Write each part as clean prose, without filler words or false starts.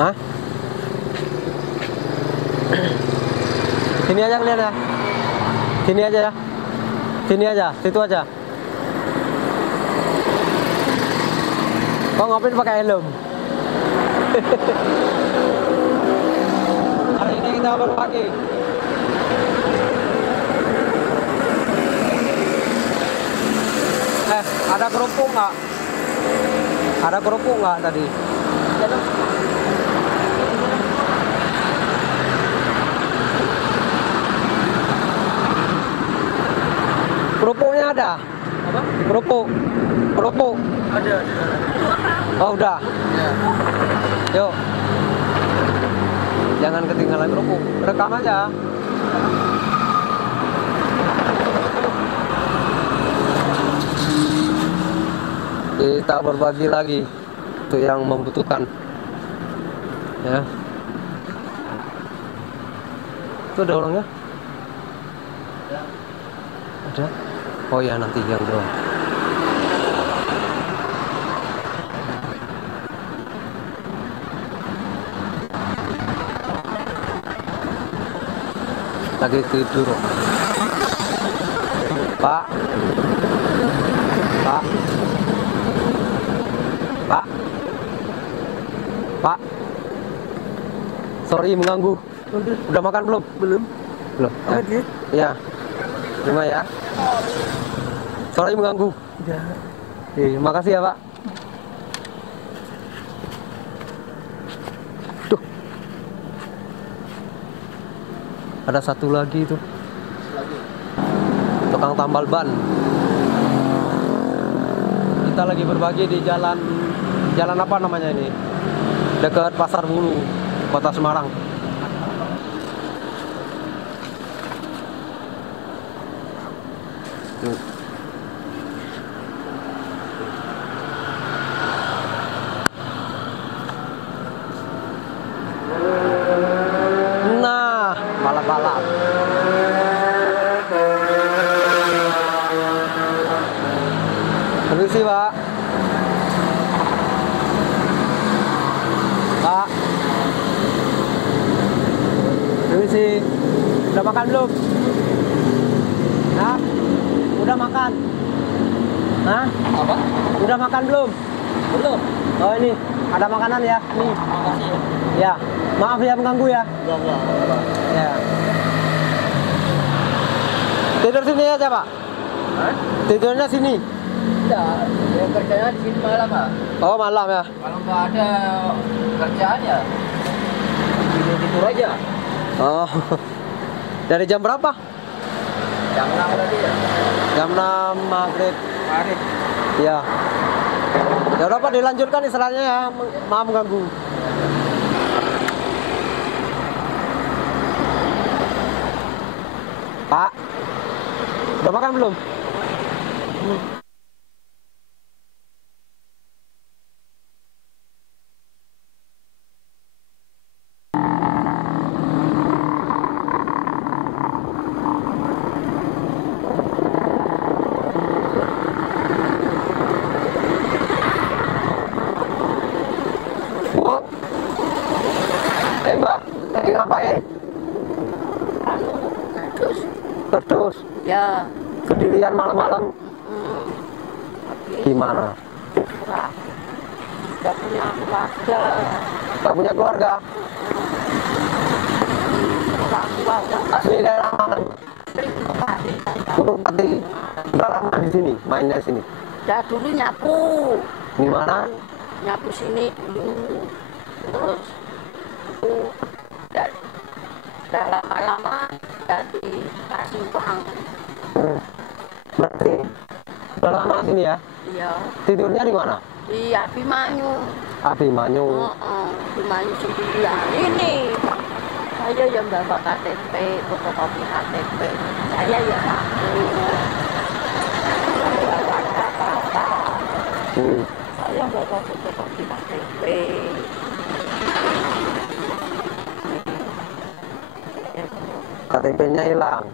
Hah? Sini aja kalian ya. Sini aja ya. Sini aja, situ aja. Kok ngapain pakai helm? Hari ini kita berbagi. Ada kerupuk nggak? Ada kerupuk nggak tadi? Kerupuknya ada? Apa? Kerupuk. Kerupuk. Ada. Oh udah. Ya. Yuk. Jangan ketinggalan kerupuk. Rekam aja. Kita berbagi lagi untuk yang membutuhkan. Ya. Itu ada orangnya? Ada? Oh ya, nanti yang doang. Lagi tidur. Pak. Pak. Pak. Pak. Sorry mengganggu. Udah makan belum? Belum. Belum. Apa dia? Ya. Terima ya. Sorry mengganggu. Ya. Makasih ya, Pak. Tuh. Ada satu lagi itu. Tukang tambal ban. Kita lagi berbagi di jalan apa namanya ini? Dekat Pasar Bulu, Kota Semarang. Nah, balap-balap. Permisi, Pak. Pak. Permisi. Udah makan belum? Nah, udah makan. Hah? Apa? Udah makan belum? Belum. Oh ini, ada makanan ya? Nih. Makasih ya. Ya, maaf ya mengganggu ya. Enggak. Ya. Tidur sini aja, Pak. Hah? Tidurnya sini. Enggak. Yang kerjanya di sini malam, Pak. Oh, malam ya. Kalau nggak ada kerjaan ya tidur aja. Oh. Dari jam berapa? Jam 6 tadi ya. Jam 6 maghrib. Mari. Ya. Ya udah Pak, dilanjutkan istilahnya ya. Maaf mengganggu. Pak. Udah makan belum? Mbak, lagi ngapain? Terus? Ya. Sendirian malam-malam? Gimana? Gak punya keluarga. Gak punya keluarga? Asli daerah mana? Gunung Pati. Udah lama di sini, mainnya di sini. Ya dulu nyapu. Di mana? Nyapu sini dulu. Terus udah lama-lama jadi kasih uang. Berarti udah lama sini ya? Iya. Tidurnya di mana? Di Abimanyu. Abimanyu. Abimanyu 9. Ini saya yang bawa KTP, fotokopi KTP. Saya yang aku. Saya bawa fotokopi KTP. KTP-nya hilang.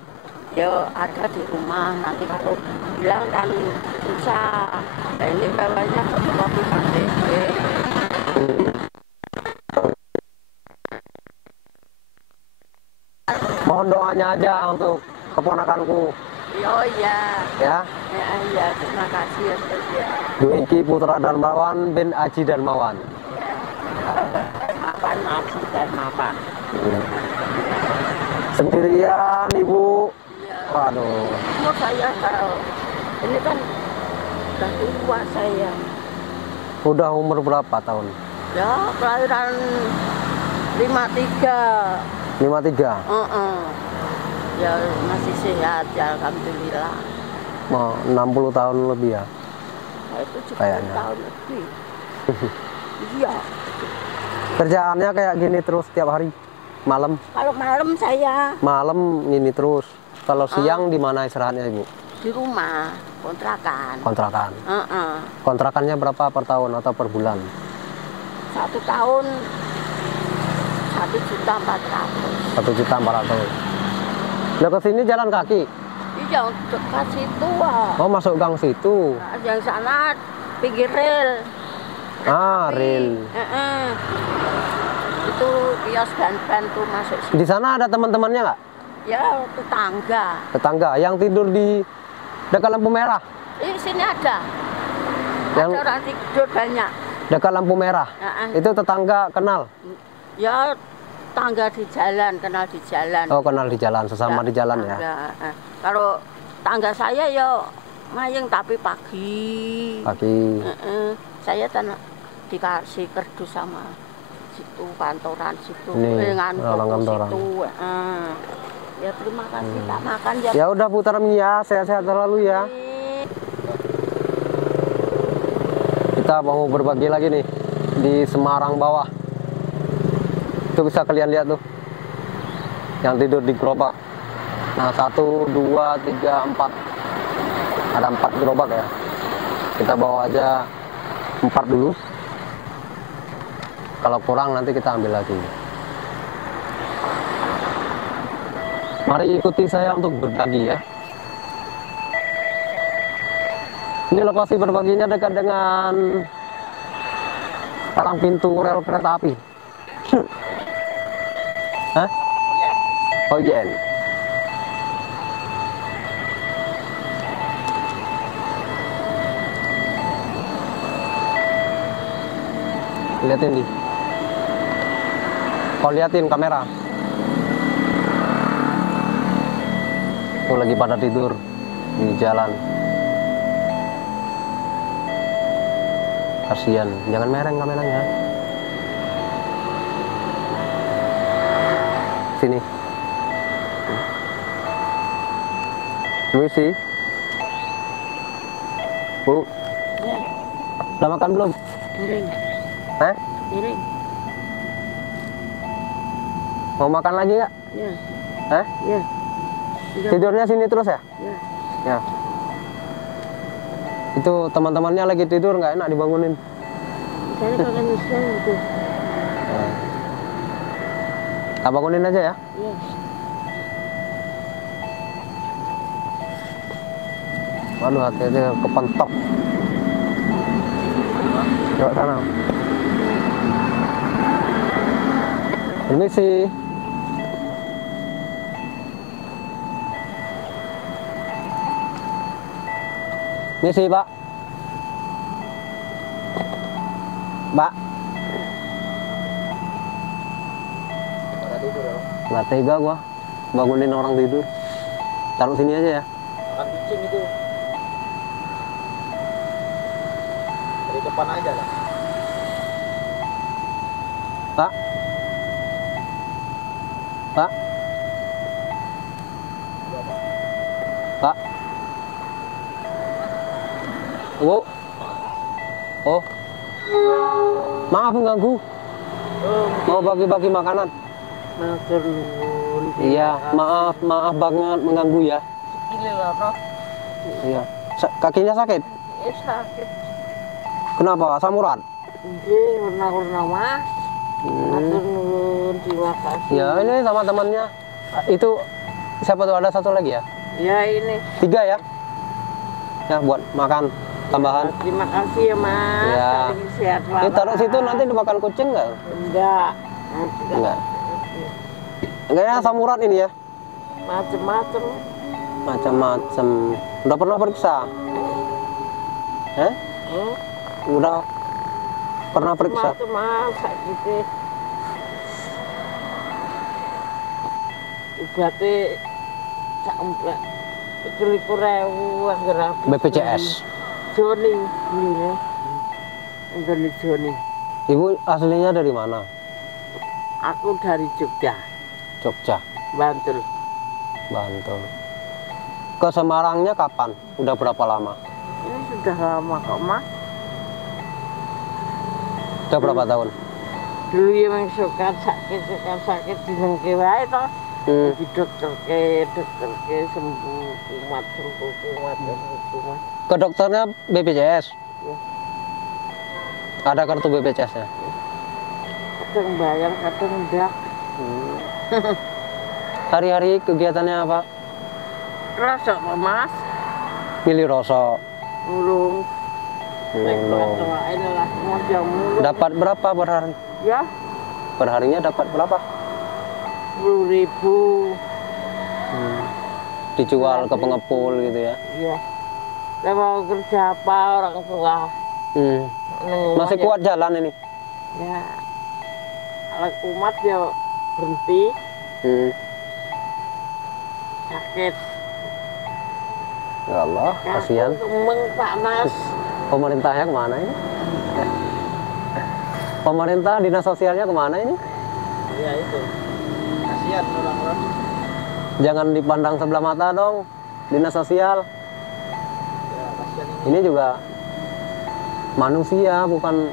Ya ada di rumah, nanti kalau bilang kan susah. Nah, ini bawahnya fotokopi KTP. semuanya aja untuk keponakanku. Oh iya. Ya. Iya, terima kasih ya. Dwiki Putra Darmawan bin Aji Darmawan. Mapan Aji Darmawan. Sendirian Ibu. Iya. Waduh. Umur saya tahu. Ini kan udah tua saya. Udah umur berapa tahun? Ya, kelahiran 53. 53. Ya masih sehat ya, alhamdulillah. Mau 60 tahun lebih ya. Saya 70 Kayaknya. tahun lebih. Iya. Kerjaannya kayak gini terus tiap hari. Malam, Kalau malam saya malam ini terus. Kalau siang di mana istirahatnya Ibu? di rumah kontrakan. Kontrakan. Kontrakannya berapa per tahun atau per bulan? 1 tahun 1.400.000. 1.400.000. Nah, ke sini jalan kaki. Iya, dekat situ. Oh, masuk gang situ. Nah, yang sana pinggir rel. Rel. Itu kios ban-ban tuh masuk situ. Di sana ada teman-temannya nggak? Ya, tetangga. Tetangga yang tidur di dekat lampu merah. Sini ada. Yang Ada orang tidur banyak. dekat lampu merah. Itu tetangga kenal. Ya, tangga di jalan, kenal di jalan. Oh, kenal di jalan, sesama di jalan ya. Kalau tangga saya ya mayeng tapi pagi. Pagi. Saya dikasih kerdus sama situ kantoran situ. Ini, orang kantoran. Situ. Ya terima kasih tak makan ya. Ya udah Bu Tarmi ya, sehat-sehat selalu ya. Kita mau berbagi lagi nih di Semarang bawah. Itu bisa kalian lihat tuh yang tidur di gerobak. Nah 1, 2, 3, 4 ada 4 gerobak ya. Kita bawa aja 4 dulu, kalau kurang nanti kita ambil lagi. Mari ikuti saya untuk berbagi ya. Ini lokasi berbaginya dekat dengan palang pintu rel kereta api. Hah? Oh iya. Lihatin di. Kau liatin kamera. Tuh lagi pada tidur di jalan. Kasihan, jangan mereng kameranya. Sini. Permisi. Bu. Ya, Udah makan belum? piring, Hah? piring. Mau makan lagi nggak? Ya, Hah? ya. Tidurnya sini terus ya? Ya. Ya. Itu teman-temannya lagi tidur, nggak enak dibangunin. Saya pakai misal itu. Tak bangunin aja ya. Ya. Waduh, hati-hati kepentok. Coba sana. Permisi. Misi, Pak. Pak. Nggak tega gua bangunin orang tidur. Taruh sini aja ya. Makan kucing itu. Dari depan aja lah. Pak. Pak. Pak. Bu. Oh. Maaf mengganggu. Mau bagi-bagi makanan. Matur nuwun. Iya, maaf banget mengganggu ya. Ini loro. Iya. Kakinya sakit? Sakit. Kenapa? Asam urat? Nggih, warna-warna Mas. Matur nuwun, terima kasih. Ya, ini sama temannya. Itu siapa tuh? Ada satu lagi ya? Ya ini. 3 ya? Ya, buat makan tambahan. Terima kasih ya Mas. Ya. Saling sehat Ini taruh situ nanti dimakan kucing nggak? Enggak. Enggak. Enggaknya asam urat ini ya? Macem-macem. Macam-macam. Udah pernah periksa? Udah pernah periksa? Macem-macem gitu. Berarti sampai 17.000 anggar habis. BPJS. Joni belinya. Dari Joni. Ibu aslinya dari mana? Aku dari Jogja, Jogja, Bantul. Bantul. Ke Semarangnya kapan? Udah berapa lama? Ini sudah lama kok, Mas. Udah berapa tahun? Dulu yang suka sakit dinengke wae toh. Di dokter ke sembuh kumat. Ke dokternya BPJS? Ya. Ada kartu BPJS-nya? Kadang bayar, kadang enggak. Hari-hari kegiatannya apa? Rasa kok, Mas. Milih rosok. Mulung. Mulung. Inilah model mulung. Dapat berapa per hari? Ya, Perharinya dapat berapa? 10.000. Dijual ke pengepul gitu ya? Iya. Saya mau kerja apa orang tua? Masih kuat jalan ini? Ya, kalau kumat ya berhenti, sakit. Ya Allah, kasihan. Kemeng panas. Pemerintahnya kemana ini? Pemerintah, dinas sosialnya kemana ini? Iya itu. Kasihan orang-orang. Jangan dipandang sebelah mata dong, dinas sosial. Ya, kasihan ini. Ini juga manusia, bukan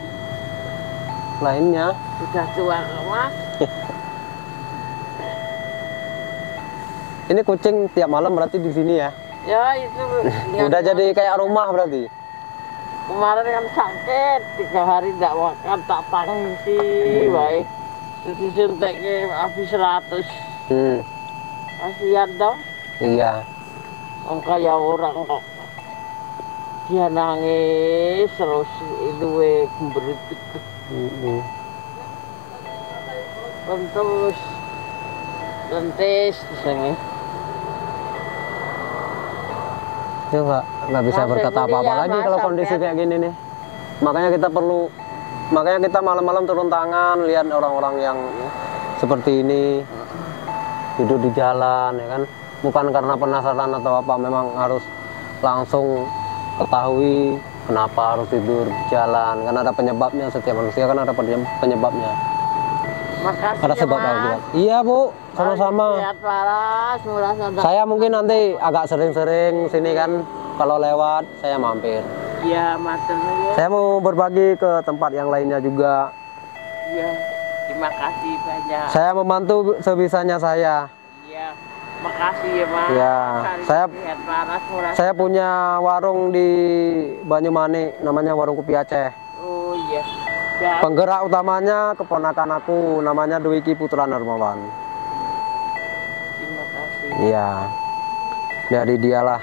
lainnya. Sudah tua kok, Mas. Ini kucing tiap malam berarti di sini ya? Ya itu. Udah jadi kayak rumah berarti? Kemarin kan sakit, 3 hari tidak makan, tak tangisi, baik. Terus disuntiknya habis 100. Kasihan dong. Iya. Kayak orang kok. Dia nangis terus itu gemberitik. Lentis di sini. Itu nggak bisa Masih berkata apa-apa kuliah, lagi Mas, kalau sampai- kondisi kayak gini nih. Makanya kita malam-malam turun tangan lihat orang-orang yang seperti ini hidup di jalan ya kan. Bukan karena penasaran atau apa, memang harus langsung ketahui kenapa harus tidur di jalan. Karena ada penyebabnya, setiap manusia kan ada penyebabnya. Makasih Ada ya, sebab Mas. akibat. Iya Bu, sama-sama. Sehat waras, murah sadar. Saya mungkin nanti agak sering-sering sini kan, kalau lewat saya mampir. Iya, matur nuwun. Saya mau berbagi ke tempat yang lainnya juga. Iya, terima kasih banyak. Saya membantu sebisanya saya. Iya, makasih ya, Mas. Ya, saya- sehat waras, murah. Saya punya warung di Banyumani, namanya Warung Kopi Aceh. Oh iya. Ya, Penggerak utamanya keponakan aku, namanya Dwiki Putra Narmawan. terima kasih. Iya, dari dialah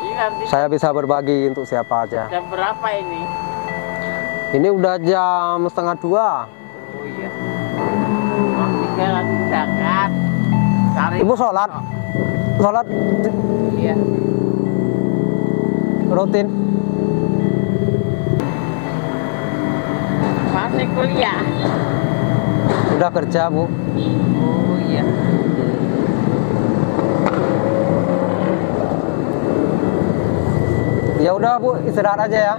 Ini nanti saya bisa berbagi untuk siapa aja. jam berapa ini? Ini udah jam 1:30. Oh iya. Mau tinggal zakat. Cari Ibu sholat? Sholat Iya. rutin? Masih kuliah. Udah kerja Bu? Oh iya. Ya udah Bu, istirahat aja ya.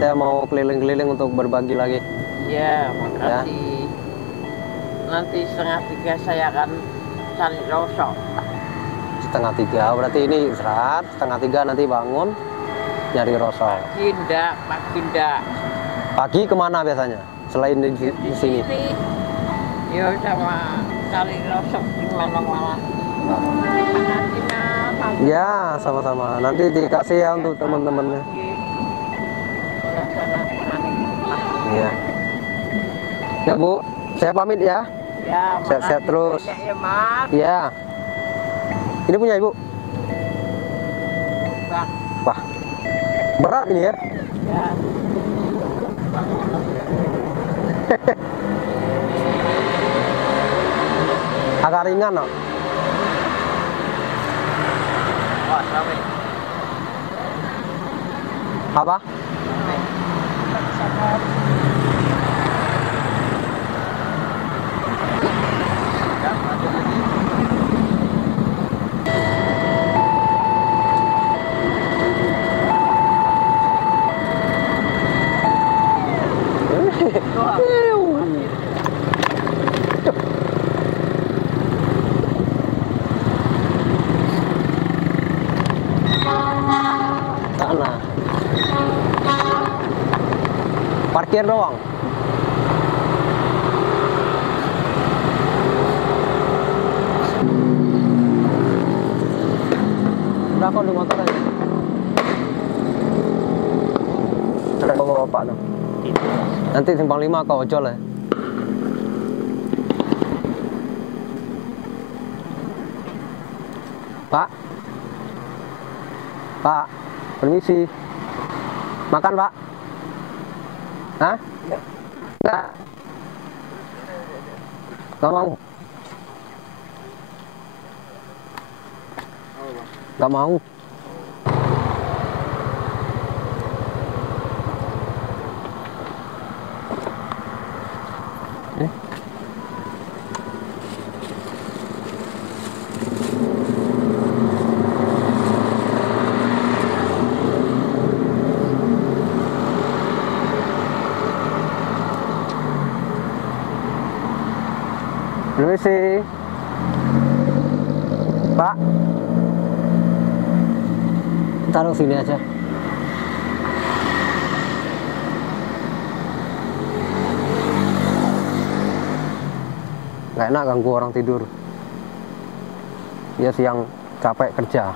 Saya mau keliling-keliling untuk berbagi lagi. Iya, makasih. Nanti 2:30 saya akan cari rosok. 2:30, berarti ini istirahat. 2:30 nanti bangun, nyari rosok. Pagi ndak. Pagi kemana biasanya? Selain di sini? Ya sama cari rosok di mana-mana. Terima kasih, Mas. Ya, sama-sama. Nanti dikasih ya untuk teman-temannya. Iya. Ya Bu, saya pamit ya. Ya, Sehat-sehat makasih terus. banyak ya, Mas. Iya. Ini punya Ibu? Bang. Wah, berat ini ya. Ya. Agak ringan, no? Wah, rame. Apa? Rame. Ya, lanjut lagi. Sana. Parkir doang. Udah kok di motor aja. Ada bapak tuh. Nanti simpang 5 kau ojol ya. Pak. Pak, permisi. Makan, Pak? Hah? Enggak. Enggak mau. Enggak mau. Permisi. Pak. Taruh sini aja. Nggak enak ganggu orang tidur. Dia siang capek kerja.